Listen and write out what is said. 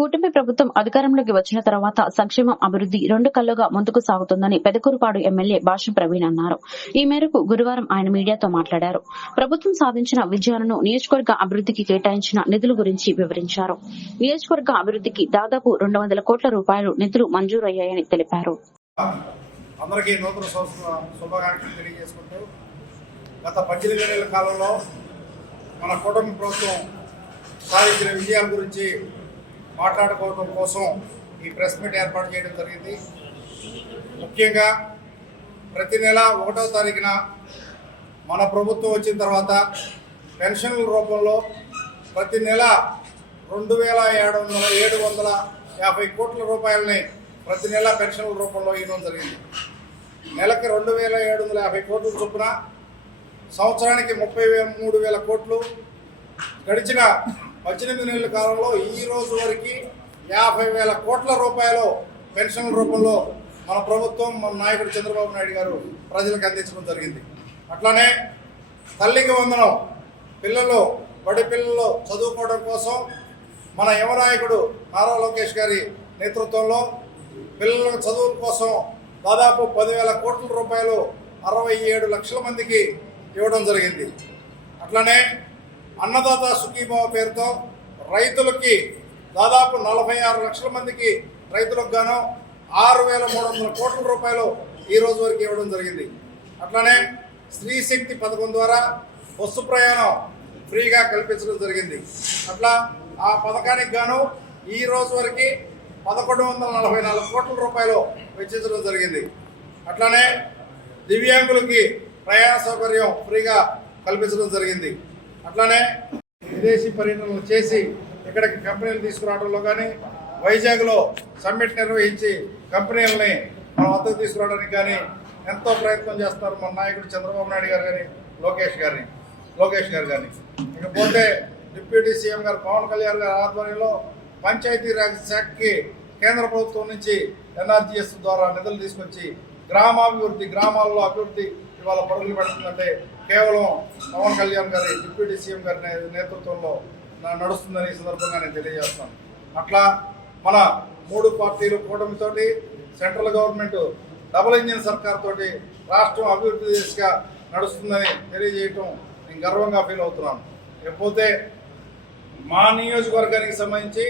కూటమి ప్రభుత్వం అధికారంలోకి వచ్చిన తర్వాత సంక్షేమం అభివృద్ది రెండు కళ్ళుగా ముందుకు సాగుతుందని పెదకూరుపాడు ఎమ్మెల్యే భాషం ప్రవీణ్ అన్నారు. ఈ మేరకు గురువారం ఆయన మీడియాతో మాట్లాడారు. ప్రభుత్వం సాధించిన విజయాలను నియోజకవర్గ అభివృద్దికి కేటాయించిన నిధుల గురించి వివరించారు. నియోజకవర్గ అభివృద్దికి దాదాపు రెండు వందల కోట్ల రూపాయలు నిధులు మంజూరయ్యాయని తెలిపారు. అందరికీ నూతన శుభాకాంక్షలు తెలియజేసుకుంటూ గత పద్దెనిమిది నెలల కాలంలో మన కుటుంబ ప్రభుత్వం సాధించిన విజయాల గురించి మాట్లాడుకోవడం కోసం ఈ ప్రెస్ మీట్ ఏర్పాటు చేయడం జరిగింది. ముఖ్యంగా ప్రతి నెల ఒకటో తారీఖున మన ప్రభుత్వం వచ్చిన తర్వాత పెన్షన్ల రూపంలో ప్రతి నెల రెండు వేల ఏడు వందల ఏడు వందల యాభై కోట్ల రూపాయలని ప్రతి నెల పెన్షన్ల రూపంలో ఇవ్వడం జరిగింది. నెలకి రెండు వేల ఏడు వందల యాభై కోట్ల చొప్పున సంవత్సరానికి ముప్పై మూడు వేల కోట్లు గడిచిన పద్దెనిమిది నెలల కాలంలో ఈ రోజు వరకు యాభై వేల కోట్ల రూపాయలు పెన్షన్ల రూపంలో మన ప్రభుత్వం మన నాయకుడు చంద్రబాబు నాయుడు గారు ప్రజలకు అందించడం జరిగింది. అట్లానే తల్లికి వందనం పిల్లలు బడి పిల్లలు చదువుకోవడం కోసం మన యువ నాయకుడు నారా లోకేష్ గారి నేతృత్వంలో పిల్లల చదువుల కోసం దాదాపు పదివేల కోట్ల రూపాయలు అరవై ఏడు లక్షల మందికి ఇవ్వడం జరిగింది. అట్లనే అన్నదాత సుఖీభావ పేరుతో రైతులకి దాదాపు నలభై ఆరు లక్షల మందికి రైతులకు గాను ఆరు వేల మూడు వందల కోట్ల రూపాయలు ఈ రోజు వరకు ఇవ్వడం జరిగింది. అట్లానే స్త్రీ శక్తి పథకం ద్వారా బస్సు ప్రయాణం ఫ్రీగా కల్పించడం జరిగింది. అట్లా ఆ పథకానికి గాను ఈ రోజు వరకు పదకొండు వందల నలభై నాలుగు కోట్ల రూపాయలు వెచ్చించడం జరిగింది. అట్లానే దివ్యాంగులకి ప్రయాణ సౌకర్యం ఫ్రీగా కల్పించడం జరిగింది. అట్లానే విదేశీ పర్యటనలు చేసి ఇక్కడికి కంపెనీలు తీసుకురావడంలో కానీ వైజాగ్లో సమ్మిట్ నిర్వహించి కంపెనీలని మన వద్దకు తీసుకురావడానికి కానీ ఎంతో ప్రయత్నం చేస్తున్నారు మన నాయకుడు చంద్రబాబు నాయుడు గారు కానీ లోకేష్ గారిని లోకేష్ గారు కానీ ఇకపోతే డిప్యూటీ సీఎం గారు పవన్ కళ్యాణ్ గారి ఆధ్వర్యంలో పంచాయతీరాజ్ శాఖకి కేంద్ర ప్రభుత్వం నుంచి ఎన్ఆర్జీఎస్ ద్వారా నిధులు తీసుకొచ్చి గ్రామాభివృద్ధి గ్రామాల్లో అభివృద్ధి ఇవాళ పరుగులు పెడుతుందంటే కేవలం పవన్ కళ్యాణ్ గారి డిప్యూటీ సీఎం గారి నేతృత్వంలో నా- నడుస్తుందని సందర్భంగా నేను తెలియజేస్తాను అట్లా మన మూడు పార్టీలు కూటమితోటి సెంట్రల్ గవర్నమెంట్ డబుల్ ఇంజిన్ సర్కార్ తోటి రాష్ట్రం అభివృద్ధి దిశగా నడుస్తుందని తెలియజేయటం నేను గర్వంగా ఫీల్ అవుతున్నాను. లేకపోతే మా నియోజకవర్గానికి సంబంధించి